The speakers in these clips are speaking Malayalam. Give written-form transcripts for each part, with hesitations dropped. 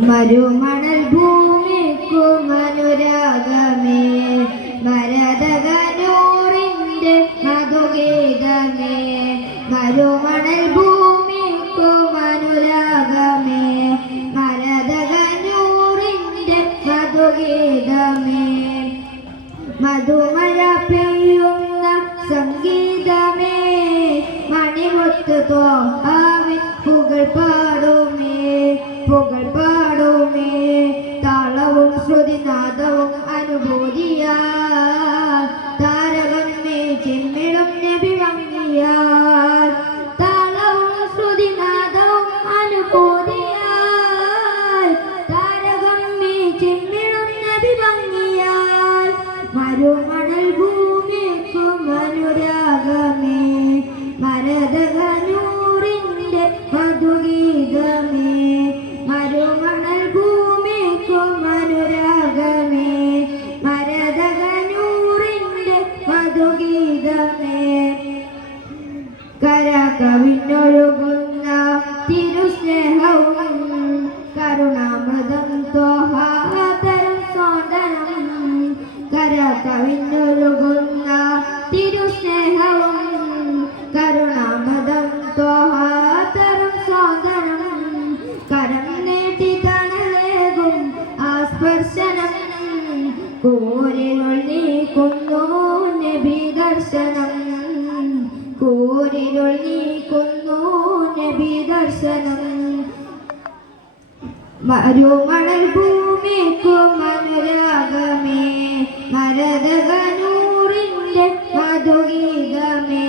മരുമണൽ ഭൂമിക്കും അനുരാഗമേ ഭരതകനൂറിൻ്റെ മധുഗീതമേ മരുമണൽ ഭൂമിക്കും അനുരാഗമേ ഭരതകനൂറിൻ്റെ മധുഗീതമേ മധുമഴ പെയ്യുന്ന സംഗീതമേ മണിമുത്ത് തോഹാവിൻ പുകൾ പാടുമേ പുകൾ പാടുമേ താളവും ശ്രുതിനാദവും അനുഭൂതിയാ താരകന്മേ ചെമ്മിടും നബി ഭംഗിയാൽ താളവും ശ്രുതിനാദവും അനുഭൂതിയാൽ താരകന്മേ ചെമ്മിടും നബി ഭംഗിയാൽ മരുമണൽ ഭൂമിക്കും അനുരാഗമേ ഭരതകനൂറിൻ്റെ മധുഗീതമേ മരുമണൽ ഭൂമിക്കും അനുരാഗമേ ഭരതകനൂറിൻ്റെ മധുഗീതമേ കരകവിഞ്ഞൊഴുകുന്ന തിരുസ്നേഹവും കരുണാമൃതം തോഹാതരം സോദനം കരകവിഞ്ഞൊഴുകുന്ന തിരുസ്നേഹവും കരുണാമൃതം തോഹാതരം സോദനം കരം നീട്ടി തണലേകും ആസ്പർശനം കൂരിരുൾ നീക്കുന്നു നബി ദർശനം കൂരിരുൾ നീക്കുന്നു നബി ദർശനം മരുമണൽ ഭൂമിക്കും അനുരാഗമേ ഭരതകനൂറിൻ്റെ മധുഗീതമേ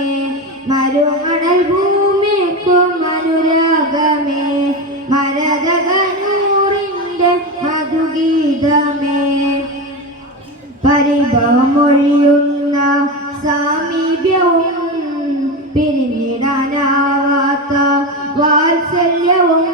മരുമണൽ ഭൂമിക്കും അനുരാഗമേ ഭരതകനൂറിൻ്റെ മധുഗീതമേ പരിഭവമൊഴിയുന്ന സാമീപ്യവും പിരിഞ്ഞിടാനാവാത്ത വാത്സല്യവും